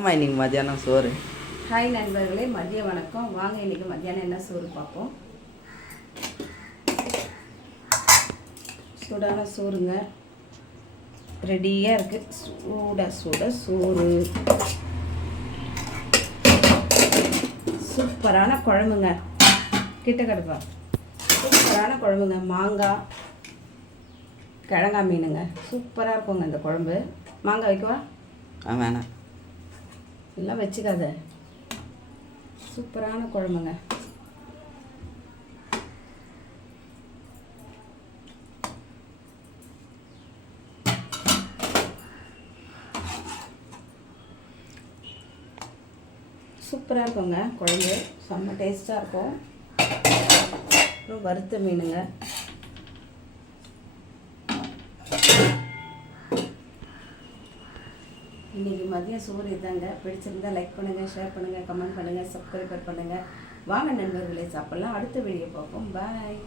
ஆமாம், இன்றைக்கி மத்தியானம் சோறு. ஹாய் நண்பர்களே, மதிய வணக்கம். வாங்க இன்றைக்கி மத்தியானம் என்ன சோறு பார்ப்போம். சூடான சோறுங்க ரெடியாக இருக்குது. சுட சோறு, சூப்பரான குழம்புங்க. கிட்ட கிடப்பா சூப்பரான குழம்புங்க. மாங்காய் கிழங்கா மீனுங்க, சூப்பராக இருக்குங்க இந்த குழம்பு. மாங்காய் வைக்கவா? வேணாம், எல்லாம் வச்சுக்காத. சூப்பரான குழம்புங்க. சூப்பராக இருக்குங்க குழம்பு, செம்ம டேஸ்ட்டாக இருக்கும். அப்புறம் வறுத்த மீனுங்க. இன்றைக்கி மதியம் சோறு இதாங்க. பிடிச்சிருந்தால் லைக் பண்ணுங்கள், ஷேர் பண்ணுங்கள், கமெண்ட் பண்ணுங்கள், சப்ஸ்கிரைப் பண்ணுங்கள். வாங்க நண்பர்களே, சாப்பிட்லாம். அடுத்த வீடியோ பார்ப்போம். பாய்.